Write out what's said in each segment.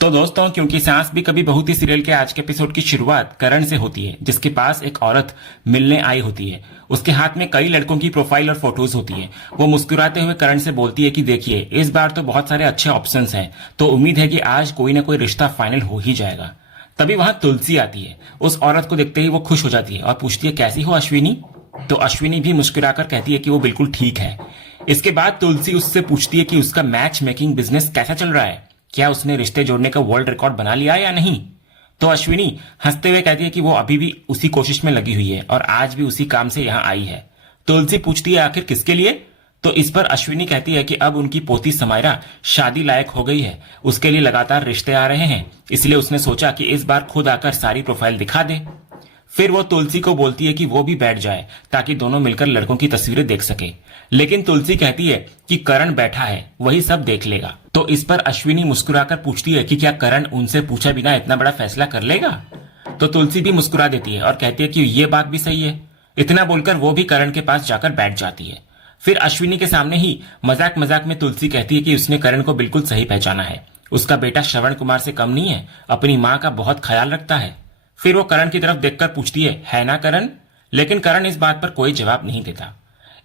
तो दोस्तों, क्योंकि सांस भी कभी बहू थी सीरियल के आज के एपिसोड की शुरुआत करण से होती है, जिसके पास एक औरत मिलने आई होती है। उसके हाथ में कई लड़कों की प्रोफाइल और फोटोज होती है। वो मुस्कुराते हुए करण से बोलती है कि देखिए, इस बार तो बहुत सारे अच्छे ऑप्शंस हैं, तो उम्मीद है कि आज कोई ना कोई रिश्ता फाइनल हो ही जाएगा। तभी वहां तुलसी आती है। उस औरत को देखते ही वो खुश हो जाती है और पूछती है, कैसी हो अश्विनी? तो अश्विनी भी मुस्कुराकर कहती है कि वो बिल्कुल ठीक है। इसके बाद तुलसी उससे पूछती है कि उसका मैच मेकिंग बिजनेस कैसा चल रहा है, क्या उसने रिश्ते जोड़ने का वर्ल्ड रिकॉर्ड बना लिया या नहीं। तो अश्विनी हंसते हुए कहती है कि वो अभी भी उसी कोशिश में लगी हुई है और आज भी उसी काम से यहाँ आई है। तुलसी पूछती है, आखिर किसके लिए? तो इस पर अश्विनी कहती है कि अब उनकी पोती समायरा शादी लायक हो गई है, उसके लिए लगातार रिश्ते आ रहे हैं, इसलिए उसने सोचा कि इस बार खुद आकर सारी प्रोफाइल दिखा दे। फिर वो तुलसी को बोलती है कि वो भी बैठ जाए ताकि दोनों मिलकर लड़कों की तस्वीरें देख सके। लेकिन तुलसी कहती है कि करण बैठा है, वही सब देख लेगा। तो इस पर अश्विनी मुस्कुराकर पूछती है कि क्या करण उनसे पूछा बिना इतना बड़ा फैसला कर लेगा? तो तुलसी भी मुस्कुरा देती है और कहती है कि ये बात भी सही है। इतना बोलकर वो भी करण के पास जाकर बैठ जाती है। फिर अश्विनी के सामने ही मजाक मजाक में तुलसी कहती है कि उसने करण को बिल्कुल सही पहचाना है। उसका बेटा श्रवण कुमार से कम नहीं है, अपनी माँ का बहुत ख्याल रखता है। फिर वो करण की तरफ देखकर पूछती है ना करण? लेकिन करण इस बात पर कोई जवाब नहीं देता।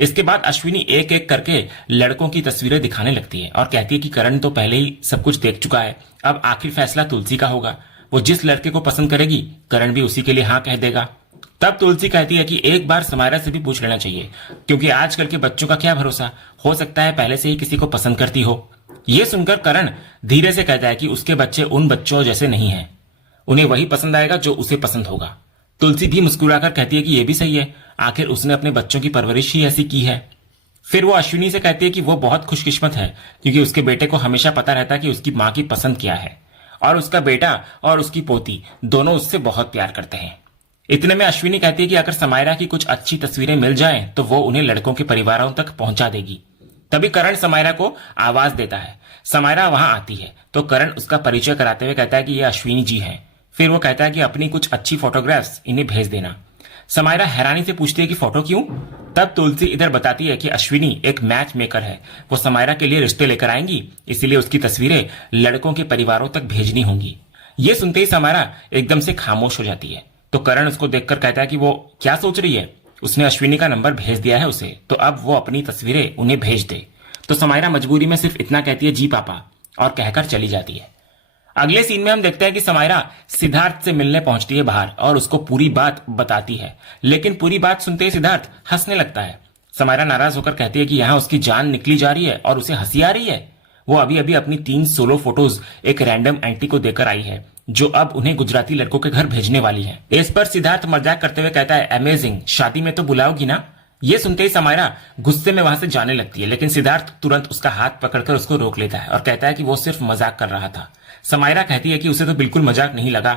इसके बाद अश्विनी एक एक करके लड़कों की तस्वीरें दिखाने लगती है और कहती है कि करण तो पहले ही सब कुछ देख चुका है, अब आखिर फैसला तुलसी का होगा। वो जिस लड़के को पसंद करेगी, करण भी उसी के लिए हाँ कह देगा। तब तुलसी कहती है कि एक बार समायरा से भी पूछ लेना चाहिए, क्योंकि आजकल के बच्चों का क्या भरोसा, हो सकता है पहले से ही किसी को पसंद करती हो। ये सुनकर करण धीरे से कहता है कि उसके बच्चे उन बच्चों जैसे नहीं हैं, उन्हें वही पसंद आएगा जो उसे पसंद होगा। तुलसी भी मुस्कुराकर कहती है कि यह भी सही है, आखिर उसने अपने बच्चों की परवरिश ही ऐसी की है। फिर वो अश्विनी से कहती है कि वो बहुत खुशकिस्मत है, क्योंकि उसके बेटे को हमेशा पता रहता है कि उसकी माँ की पसंद क्या है, और उसका बेटा और उसकी पोती दोनों उससे बहुत प्यार करते हैं। इतने में अश्विनी कहती है कि अगर समायरा की कुछ अच्छी तस्वीरें मिल जाएं, तो वो उन्हें लड़कों के परिवारों तक पहुंचा देगी। तभी करण समायरा को आवाज देता है। समायरा वहां आती है तो करण उसका परिचय कराते हुए कहता है कि ये अश्विनी जी हैं। फिर वो कहता है कि अपनी कुछ अच्छी फोटोग्राफ्स इन्हें भेज देना। समायरा हैरानी से पूछती है कि फोटो क्यों? तब तुलसी इधर बताती है कि अश्विनी एक मैच मेकर है, वो समायरा के लिए रिश्ते लेकर आएंगी, इसीलिए उसकी तस्वीरें लड़कों के परिवारों तक भेजनी होंगी। ये सुनते ही समायरा एकदम से खामोश हो जाती है। तो करण उसको देखकर कहता है कि वो क्या सोच रही है, उसने अश्विनी का नंबर भेज दिया है उसे, तो अब वो अपनी तस्वीरें उन्हें भेज दे। तो समायरा मजबूरी में सिर्फ इतना कहती है, जी पापा, और कहकर चली जाती है। अगले सीन में हम देखते हैं कि समायरा सिद्धार्थ से मिलने पहुंचती है बाहर और उसको पूरी बात बताती है। लेकिन पूरी बात सुनते ही सिद्धार्थ हंसने लगता है। समायरा नाराज होकर कहती है कि यहाँ उसकी जान निकली जा रही है और उसे हंसी आ रही है। वो अभी अभी अपनी 3 सोलो फोटोज एक रैंडम एंटी को देकर आई है, जो अब उन्हें गुजराती लड़कों के घर भेजने वाली है। इस पर सिद्धार्थ मजाक करते हुए कहता है, अमेजिंग, शादी में तो बुलाओगी ना? ये सुनते ही समायरा गुस्से में वहां से जाने लगती है, लेकिन सिद्धार्थ तुरंत उसका हाथ पकड़कर उसको रोक लेता है और कहता है कि वो सिर्फ मजाक कर रहा था। समायरा कहती है कि उसे तो बिल्कुल मजाक नहीं लगा।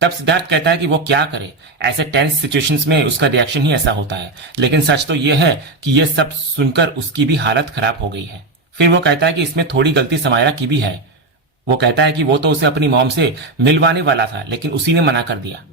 तब सिद्धार्थ कहता है कि वो क्या करे, ऐसे टेंस सिचुएशंस में उसका रिएक्शन ही ऐसा होता है। लेकिन सच तो यह है कि यह सब सुनकर उसकी भी हालत खराब हो गई है। फिर वो कहता है कि इसमें थोड़ी गलती समायरा की भी है। वो कहता है कि वो तो उसे अपनी मॉम से मिलवाने वाला था, लेकिन उसी ने मना कर दिया।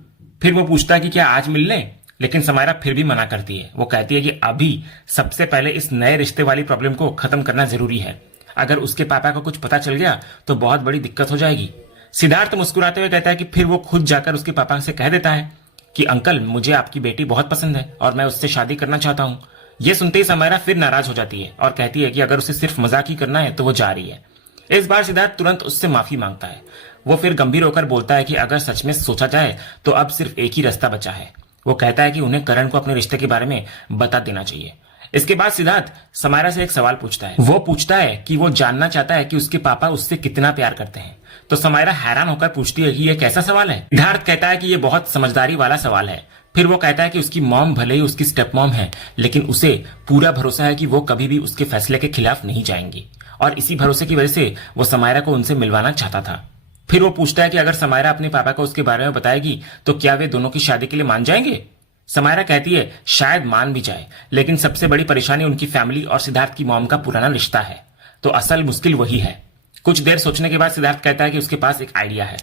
फिर वो पूछता है कि क्या आज मिल लें, लेकिन समायरा फिर भी मना करती है। वो कहती है कि अभी सबसे पहले इस नए रिश्ते वाली प्रॉब्लम को खत्म करना जरूरी है। अगर उसके पापा को कुछ पता चल गया तो बहुत बड़ी दिक्कत हो जाएगी। सिद्धार्थ मुस्कुराते हुए कहता है कि फिर वो खुद जाकर उसके पापा से कह देता है कि अंकल, मुझे आपकी बेटी बहुत पसंद है और मैं उससे शादी करना चाहता हूँ। ये सुनते ही समायरा फिर नाराज हो जाती है और कहती है कि अगर उसे सिर्फ मजाक ही करना है तो वो जा रही है। इस बार सिद्धार्थ तुरंत उससे माफी मांगता है। वो फिर गंभीर होकर बोलता है कि अगर सच में सोचा जाए तो अब सिर्फ एक ही रास्ता बचा है। वो कहता है कि उन्हें करण को अपने रिश्ते के बारे में बता देना चाहिए। इसके बाद सिद्धार्थ समायरा से एक सवाल पूछता है। वो पूछता है कि वो जानना चाहता है कि उसके पापा उससे कितना प्यार करते हैं। तो समायरा हैरान होकर पूछती है कि यह कैसा सवाल है? सिद्धार्थ कहता है कि यह बहुत समझदारी वाला सवाल है। फिर वो कहता है कि उसकी मॉम भले ही उसकी स्टेप मॉम है, लेकिन उसे पूरा भरोसा है कि वो कभी भी उसके फैसले के खिलाफ नहीं जाएंगी, और इसी भरोसे की वजह से वो समायरा को उनसे मिलवाना चाहता था। फिर वो पूछता है कि अगर समायरा अपने पापा को उसके बारे में बताएगी तो क्या वे दोनों की शादी के लिए मान जाएंगे? समायरा कहती है शायद मान भी जाए, लेकिन सबसे बड़ी परेशानी उनकी फैमिली और सिद्धार्थ की मॉम का पुराना रिश्ता है, तो असल मुश्किल वही है। कुछ देर सोचने के बाद सिद्धार्थ कहता है कि उसके पास एक आइडिया है।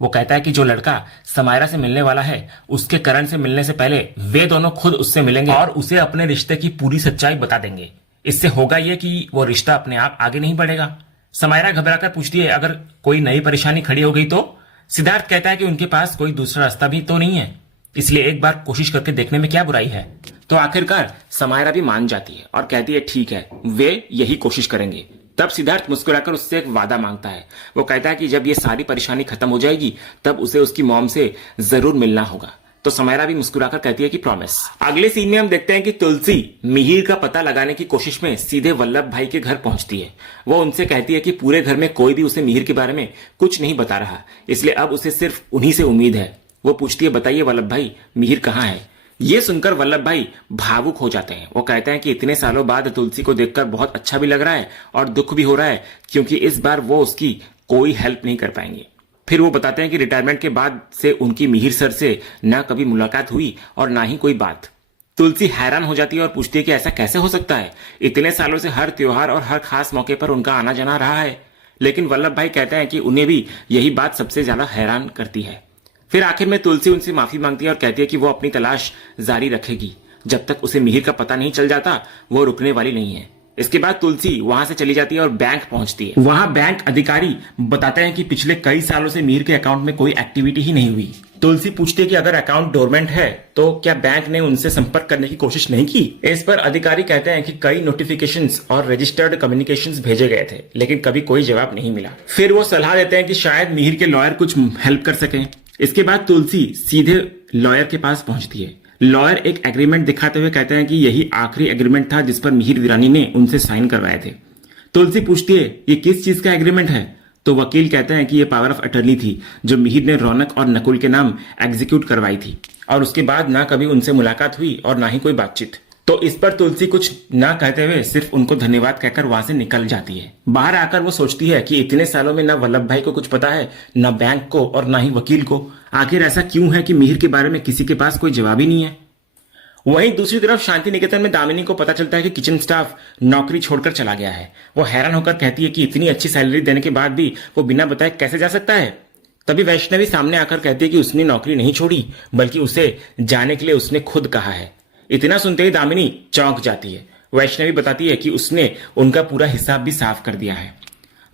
वो कहता है कि जो लड़का समायरा से मिलने वाला है, उसके करण से मिलने से पहले वे दोनों खुद उससे मिलेंगे और उसे अपने रिश्ते की पूरी सच्चाई बता देंगे। इससे होगा यह कि वो रिश्ता अपने आप आगे नहीं बढ़ेगा, समायरा घबराकर पूछती है अगर कोई नई परेशानी खड़ी हो गई तो। सिद्धार्थ कहता है कि उनके पास कोई दूसरा रास्ता भी तो नहीं है, इसलिए एक बार कोशिश करके देखने में क्या बुराई है। तो आखिरकार समायरा भी मान जाती है और कहती है ठीक है, वे यही कोशिश करेंगे। तब सिद्धार्थ मुस्कुराकर उससे एक वादा मांगता है। वो कहता है कि जब ये सारी परेशानी खत्म हो जाएगी तब उसे उसकी मॉम से जरूर मिलना होगा। तो समायरा भी मुस्कुराकर कहती है कि प्रॉमिस। अगले सीन में हम देखते हैं कि तुलसी मिहिर का पता लगाने की कोशिश में सीधे वल्लभ भाई के घर पहुंचती है। वो उनसे कहती है कि पूरे घर में कोई भी उसे मिहिर के बारे में कुछ नहीं बता रहा, इसलिए अब उसे सिर्फ उन्हीं से उम्मीद है। वो पूछती है बताइए वल्लभ भाई, मिहिर कहाँ है। ये सुनकर वल्लभ भाई भावुक हो जाते हैं। वो कहते हैं कि इतने सालों बाद तुलसी को देखकर बहुत अच्छा भी लग रहा है और दुख भी हो रहा है, क्योंकि इस बार वो उसकी कोई हेल्प नहीं कर पाएंगे। फिर वो बताते हैं कि रिटायरमेंट के बाद से उनकी मिहिर सर से ना कभी मुलाकात हुई और ना ही कोई बात। तुलसी हैरान हो जाती है और पूछती है कि ऐसा कैसे हो सकता है, इतने सालों से हर त्योहार और हर खास मौके पर उनका आना जाना रहा है। लेकिन वल्लभ भाई कहते हैं कि उन्हें भी यही बात सबसे ज्यादा हैरान करती है। फिर आखिर में तुलसी उनसे माफी मांगती है और कहती है कि वो अपनी तलाश जारी रखेगी, जब तक उसे मिहिर का पता नहीं चल जाता वो रुकने वाली नहीं है। इसके बाद तुलसी वहां से चली जाती है और बैंक पहुंचती है। वहां बैंक अधिकारी बताते हैं कि पिछले कई सालों से मिहिर के अकाउंट में कोई एक्टिविटी ही नहीं हुई। तुलसी पूछती है कि अगर अकाउंट डोरमेंट है तो क्या बैंक ने उनसे संपर्क करने की कोशिश नहीं की। इस पर अधिकारी कहते हैं कि कई नोटिफिकेशंस और रजिस्टर्ड कम्युनिकेशंस भेजे गए थे, लेकिन कभी कोई जवाब नहीं मिला। फिर वो सलाह देते हैं कि शायद मिहिर के लॉयर कुछ हेल्प कर सकें। इसके बाद तुलसी सीधे लॉयर के पास पहुंचती है। लॉयर एक एग्रीमेंट दिखाते हुए कहते हैं कि यही आखिरी एग्रीमेंट था जिस पर मिहिर वीरानी ने उनसे साइन करवाए थे। तुलसी पूछती है ये किस चीज का एग्रीमेंट है। तो वकील कहते हैं कि ये पावर ऑफ अटर्नी थी जो मिहिर ने रौनक और नकुल के नाम एग्जीक्यूट करवाई थी, और उसके बाद ना कभी उनसे मुलाकात हुई और ना ही कोई बातचीत। तो इस पर तुलसी कुछ ना कहते हुए सिर्फ उनको धन्यवाद कहकर वहां से निकल जाती है। बाहर आकर वो सोचती है कि इतने सालों में ना वल्लभ भाई को कुछ पता है, ना बैंक को और ना ही वकील को। आखिर ऐसा क्यों है कि मिहिर के बारे में किसी के पास कोई जवाब ही नहीं है। वहीं दूसरी तरफ शांति निकेतन में दामिनी को पता चलता है कि किचन स्टाफ नौकरी छोड़कर चला गया है। वो हैरान होकर कहती है कि इतनी अच्छी सैलरी देने के बाद भी वो बिना बताए कैसे जा सकता है। तभी वैष्णवी सामने आकर कहती है कि उसने नौकरी नहीं छोड़ी, बल्कि उसे जाने के लिए उसने खुद कहा है। इतना सुनते ही दामिनी चौंक जाती है। वैष्णवी बताती है कि उसने उनका पूरा हिसाब भी साफ कर दिया है।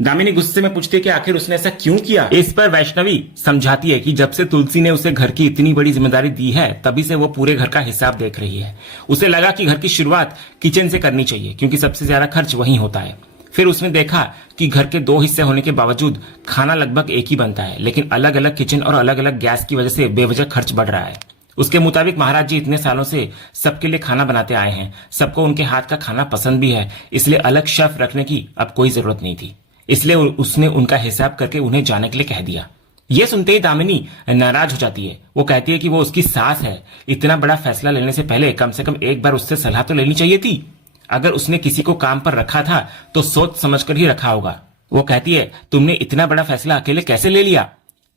दामिनी गुस्से में पूछती है कि आखिर उसने ऐसा क्यों किया। इस पर वैष्णवी समझाती है कि जब से तुलसी ने उसे घर की इतनी बड़ी जिम्मेदारी दी है तभी से वो पूरे घर का हिसाब देख रही है। उसे लगा कि घर की शुरुआत किचन से करनी चाहिए, क्योंकि सबसे ज्यादा खर्च वहीं होता है। फिर उसने देखा कि घर के 2 हिस्से होने के बावजूद खाना लगभग एक ही बनता है, लेकिन अलग अलग किचन और अलग अलग गैस की वजह से बेवजह खर्च बढ़ रहा है। उसके मुताबिक महाराज जी इतने सालों से सबके लिए खाना बनाते आए हैं, सबको उनके हाथ का खाना पसंद भी है, इसलिए अलग शेफ रखने की अब कोई जरूरत नहीं थी। इसलिए उसने उनका हिसाब करके उन्हें जाने के लिए कह दिया। यह सुनते ही दामिनी नाराज हो जाती है। वो कहती है कि वो उसकी सास है, इतना बड़ा फैसला लेने से पहले कम से कम एक बार उससे सलाह तो लेनी चाहिए थी। अगर उसने किसी को काम पर रखा था तो सोच समझकर ही रखा होगा। वो कहती है तुमने इतना बड़ा फैसला अकेले कैसे ले लिया।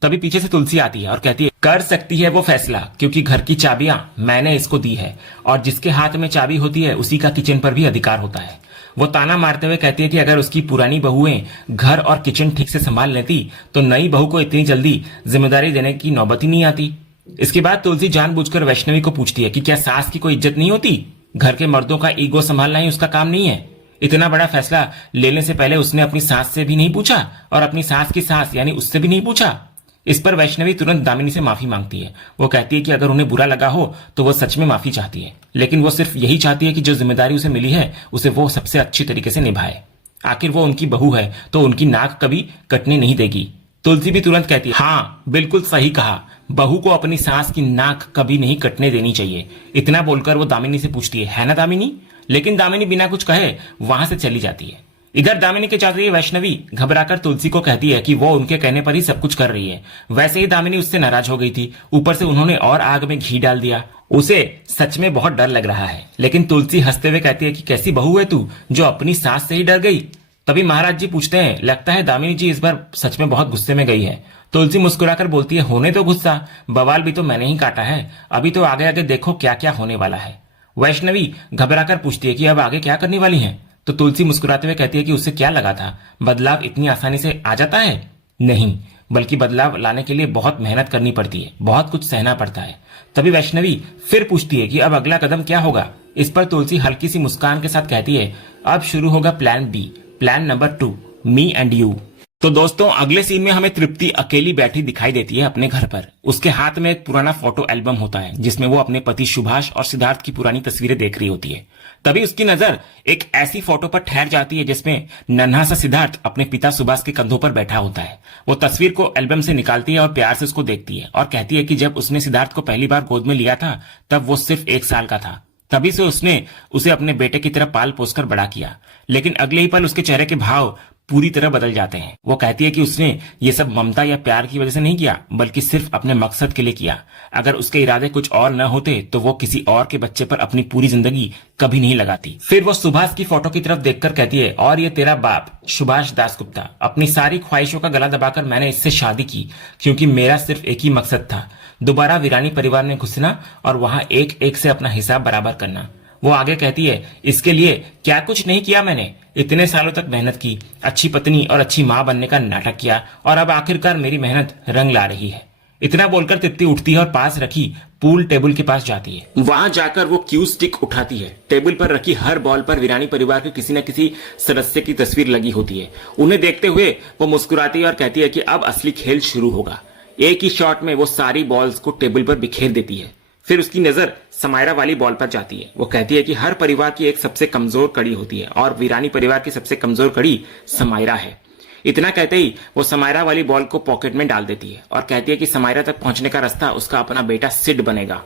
तभी पीछे से तुलसी आती है और कहती है कर सकती है वो फैसला, क्योंकि घर की चाबियां मैंने इसको दी है और जिसके हाथ में चाबी होती है उसी का किचन पर भी अधिकार होता है। वो ताना मारते हुए कहती है कि अगर उसकी पुरानी बहुएं घर और किचन ठीक से संभाल लेती तो नई बहू को इतनी जल्दी जिम्मेदारी देने की नौबत ही नहीं आती। इसके बाद तुलसी जानबूझकर वैष्णवी को पूछती है कि क्या सास की कोई इज्जत नहीं होती। घर के मर्दों का ईगो संभालना ही उसका काम नहीं है। इतना बड़ा फैसला लेने से पहले उसने अपनी सास से भी नहीं पूछा और अपनी सास की सास यानी उससे भी नहीं पूछा। इस पर वैष्णवी तुरंत दामिनी से माफी मांगती है। वो कहती है कि अगर उन्हें बुरा लगा हो तो वो सच में माफी चाहती है, लेकिन वो सिर्फ यही चाहती है कि जो जिम्मेदारी उसे मिली है उसे वो सबसे अच्छी तरीके से निभाए। आखिर वो उनकी बहू है तो उनकी नाक कभी कटने नहीं देगी। तुलसी भी तुरंत कहती है हाँ बिल्कुल सही कहा, बहू को अपनी सास की नाक कभी नहीं कटने देनी चाहिए। इतना बोलकर वो दामिनी से पूछती है ना दामिनी। लेकिन दामिनी बिना कुछ कहे वहां से चली जाती है। इधर दामिनी के चाहते वैष्णवी घबराकर तुलसी को कहती है कि वो उनके कहने पर ही सब कुछ कर रही है। वैसे ही दामिनी उससे नाराज हो गई थी, ऊपर से उन्होंने और आग में घी डाल दिया। उसे सच में बहुत डर लग रहा है। लेकिन तुलसी हंसते हुए कहती है कि कैसी बहू है तू जो अपनी सास से ही डर गई। तभी महाराज जी पूछते हैं लगता है दामिनी जी इस बार सच में बहुत गुस्से में गई है। तुलसी मुस्कुराकर बोलती है होने तो गुस्सा, बवाल भी तो मैंने ही काटा है, अभी तो आगे आगे देखो क्या क्या होने वाला है। वैष्णवी घबराकर पूछती है कि अब आगे क्या करने वाली है। तो तुलसी मुस्कुराते हुए कहती है कि उसे क्या लगा था बदलाव इतनी आसानी से आ जाता है। नहीं, बल्कि बदलाव लाने के लिए बहुत मेहनत करनी पड़ती है, बहुत कुछ सहना पड़ता है। तभी वैष्णवी फिर पूछती है कि अब अगला कदम क्या होगा। इस पर तुलसी हल्की सी मुस्कान के साथ कहती है अब शुरू होगा plan B, plan number 2। Me and you. तो दोस्तों अगले सीन में हमें तृप्ति अकेली बैठी दिखाई देती है अपने घर पर। उसके हाथ में एक पुराना फोटो एल्बम होता है जिसमें वो अपने पति सुभाष और सिद्धार्थ की पुरानी तस्वीरें देख रही होती है। तभी उसकी नजर एक ऐसी फोटो पर ठहर जाती है जिसमें नन्हा सा सिद्धार्थ अपने पिता सुभाष के कंधों पर बैठा होता है। वो तस्वीर को एल्बम से निकालती है और प्यार से उसको देखती है और कहती है कि जब उसने सिद्धार्थ को पहली बार गोद में लिया था तब वो सिर्फ 1 साल का था। तभी से उसने उसे अपने बेटे की तरह पाल पोसकर बड़ा किया। लेकिन अगले ही पल उसके चेहरे के भाव पूरी तरह बदल जाते हैं। वो कहती है कि उसने ये सब ममता या प्यार की वजह से नहीं किया बल्कि सिर्फ अपने मकसद के लिए किया। अगर उसके इरादे कुछ और न होते तो वो किसी और के बच्चे पर अपनी पूरी जिंदगी कभी नहीं लगाती। फिर वो सुभाष की फोटो की तरफ देखकर कहती है, और ये तेरा बाप सुभाष दासगुप्ता। अपनी सारी ख्वाहिशों का गला दबाकर मैंने इससे शादी की क्योंकि मेरा सिर्फ एक ही मकसद था, दोबारा वीरानी परिवार में घुसना और वहां एक एक से अपना हिसाब बराबर करना। वो आगे कहती है, इसके लिए क्या कुछ नहीं किया मैंने। इतने सालों तक मेहनत की, अच्छी पत्नी और अच्छी मां बनने का नाटक किया और अब आखिरकार मेरी मेहनत रंग ला रही है। इतना बोलकर तृप्ति उठती है और पास रखी पूल टेबल के पास जाती है। वहां जाकर वो क्यू स्टिक उठाती है। टेबल पर रखी हर बॉल पर वीरानी परिवार के किसी न किसी सदस्य की तस्वीर लगी होती है। उन्हें देखते हुए वो मुस्कुराती है और कहती है कि अब असली खेल शुरू होगा। एक ही शॉट में वो सारी बॉल्स को टेबल पर बिखेर देती है। फिर उसकी नजर समायरा वाली बॉल पर जाती है। वो कहती है कि हर परिवार की एक सबसे कमजोर कड़ी होती है और वीरानी परिवार की सबसे कमजोर कड़ी समायरा है। इतना कहते ही वो समायरा वाली बॉल को पॉकेट में डाल देती है और कहती है कि समायरा तक पहुंचने का रास्ता उसका अपना बेटा सिड बनेगा।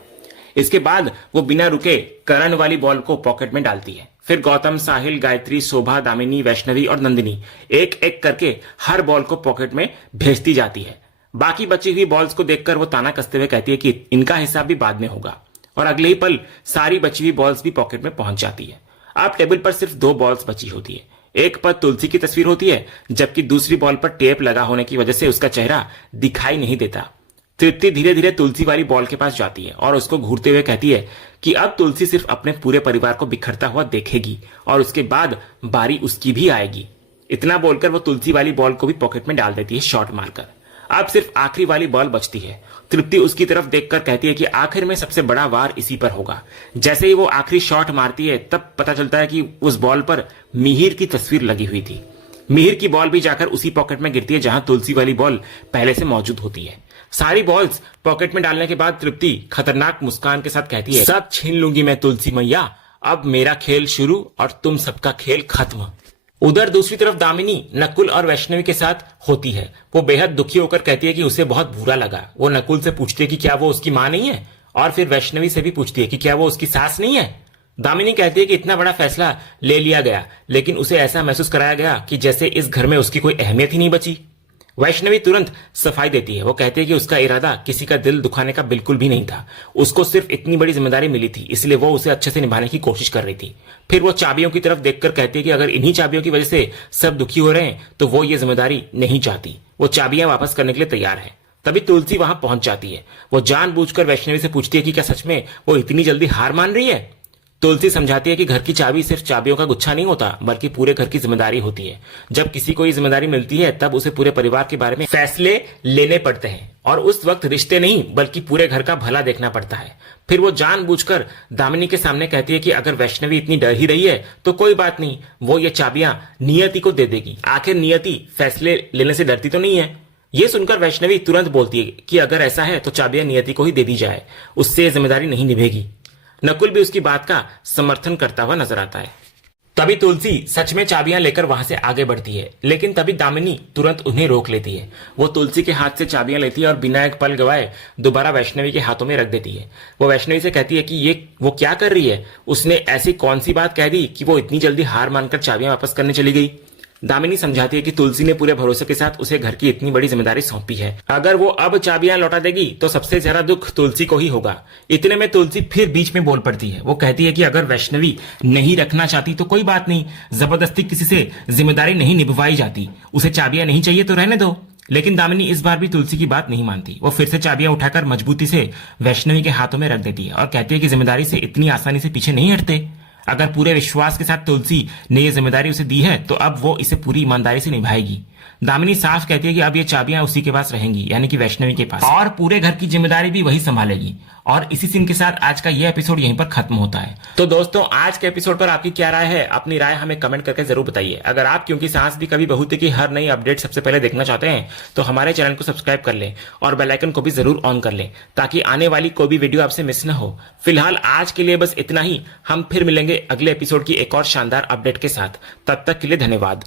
इसके बाद वो बिना रुके करण वाली बॉल को पॉकेट में डालती है। फिर गौतम, साहिल, गायत्री, शोभा, दामिनी, वैष्णवी और नंदिनी एक एक करके हर बॉल को पॉकेट में भेजती जाती है। बाकी बची हुई बॉल्स को देखकर वो ताना कसते हुए कहती है कि इनका हिसाब भी बाद में होगा और अगले ही पल सारी बची हुई बॉल्स भी पॉकेट में पहुंच जाती है। अब टेबल पर सिर्फ 2 बॉल्स बची होती है। एक पर तुलसी की तस्वीर होती है जबकि दूसरी बॉल पर टेप लगा होने की वजह से उसका चेहरा दिखाई नहीं देता। तृप्ति धीरे धीरे तुलसी वाली बॉल के पास जाती है और उसको घूरते हुए कहती है कि अब तुलसी सिर्फ अपने पूरे परिवार को बिखरता हुआ देखेगी और उसके बाद बारी उसकी भी आएगी। इतना बोलकर वो तुलसी वाली बॉल को भी पॉकेट में डाल देती है शॉट मारकर। अब सिर्फ आखिरी वाली बॉल बचती है। तृप्ति उसकी तरफ देखकर कहती है कि आखिर में सबसे बड़ा वार इसी पर होगा। जैसे ही वो आखिरी शॉट मारती है तब पता चलता है कि उस बॉल पर मिहिर की तस्वीर लगी हुई थी। मिहिर की बॉल भी जाकर उसी पॉकेट में गिरती है जहां तुलसी वाली बॉल पहले से मौजूद होती है। सारी बॉल्स पॉकेट में डालने के बाद तृप्ति खतरनाक मुस्कान के साथ कहती है, सब छीन लूंगी मैं तुलसी मैया, अब मेरा खेल शुरू और तुम सबका खेल खत्म। उधर दूसरी तरफ दामिनी नकुल और वैष्णवी के साथ होती है। वो बेहद दुखी होकर कहती है कि उसे बहुत बुरा लगा। वो नकुल से पूछती है कि क्या वो उसकी मां नहीं है और फिर वैष्णवी से भी पूछती है कि क्या वो उसकी सास नहीं है। दामिनी कहती है कि इतना बड़ा फैसला ले लिया गया लेकिन उसे ऐसा महसूस कराया गया कि जैसे इस घर में उसकी कोई अहमियत ही नहीं बची। वैष्णवी तुरंत सफाई देती है। वो कहती है कि उसका इरादा किसी का दिल दुखाने का बिल्कुल भी नहीं था। उसको सिर्फ इतनी बड़ी जिम्मेदारी मिली थी इसलिए वो उसे अच्छे से निभाने की कोशिश कर रही थी। फिर वो चाबियों की तरफ देखकर कहती है कि अगर इन्हीं चाबियों की वजह से सब दुखी हो रहे हैं तो वो ये जिम्मेदारी नहीं चाहती। वो चाबियां वापस करने के लिए तैयार है। तभी तुलसी वहां पहुंच जाती है। वो जानबूझकर वैष्णवी से पूछती है कि क्या सच में वो इतनी जल्दी हार मान रही है। तुलसी समझाती है कि घर की चाबी सिर्फ चाबियों का गुच्छा नहीं होता बल्कि पूरे घर की जिम्मेदारी होती है। जब किसी को ये जिम्मेदारी मिलती है तब उसे पूरे परिवार के बारे में फैसले लेने पड़ते हैं और उस वक्त रिश्ते नहीं बल्कि पूरे घर का भला देखना पड़ता है। फिर वो जानबूझकर दामिनी के सामने कहती है कि अगर वैष्णवी इतनी डर ही रही है तो कोई बात नहीं, वो ये चाबियां नियति को दे देगी। आखिर नियति फैसले लेने से डरती तो नहीं है। ये सुनकर वैष्णवी तुरंत बोलती है कि अगर ऐसा है तो चाबियां नियति को ही दे दी जाए, उससे जिम्मेदारी नहीं निभेगी। नकुल भी उसकी बात का समर्थन करता हुआ नजर आता है। तभी तुलसी सच में चाबियां लेकर वहां से आगे बढ़ती है लेकिन तभी दामिनी तुरंत उन्हें रोक लेती है। वो तुलसी के हाथ से चाबियां लेती है और बिना एक पल गवाए दोबारा वैष्णवी के हाथों में रख देती है। वो वैष्णवी से कहती है कि ये वो क्या कर रही है। उसने ऐसी कौन सी बात कह दी कि वो इतनी जल्दी हार मानकर चाबियां वापस करने चली गई। दामिनी समझाती है कि तुलसी ने पूरे भरोसे के साथ उसे घर की इतनी बड़ी जिम्मेदारी सौंपी है। अगर वो अब चाबियां लौटा देगी तो सबसे ज्यादा दुख तुलसी को ही होगा। इतने में तुलसी फिर बीच में बोल पड़ती है। वो कहती है कि अगर वैष्णवी नहीं रखना चाहती तो कोई बात नहीं, जबरदस्ती किसी से जिम्मेदारी नहीं निभवाई जाती। उसे चाबियां नहीं चाहिए तो रहने दो। लेकिन दामिनी इस बार भी तुलसी की बात नहीं मानती। वो फिर से चाबियां उठाकर मजबूती से वैष्णवी के हाथों में रख देती है और कहती है कि जिम्मेदारी से इतनी आसानी से पीछे नहीं हटते। अगर पूरे विश्वास के साथ तुलसी ने ये जिम्मेदारी उसे दी है तो अब वो इसे पूरी ईमानदारी से निभाएगी। दामिनी साफ कहती है कि अब ये चाबियां उसी के पास रहेंगी, यानी कि वैष्णवी के पास, और पूरे घर की जिम्मेदारी भी वही संभालेगी। और इसी सीन के साथ आज का ये एपिसोड यहीं पर खत्म होता है। तो दोस्तों, आज के एपिसोड पर आपकी क्या राय है? अपनी राय हमें कमेंट करके जरूर बताइए। अगर आप क्योंकि सास भी कभी बहू थी की हर नई अपडेट सबसे पहले देखना चाहते हैं तो हमारे चैनल को सब्सक्राइब कर लें और बेल आइकन को भी जरूर ऑन कर लें ताकि आने वाली कोई भी वीडियो आपसे मिस ना हो। फिलहाल आज के लिए बस इतना ही। हम फिर मिलेंगे अगले एपिसोड की एक और शानदार अपडेट के साथ। तब तक के लिए धन्यवाद।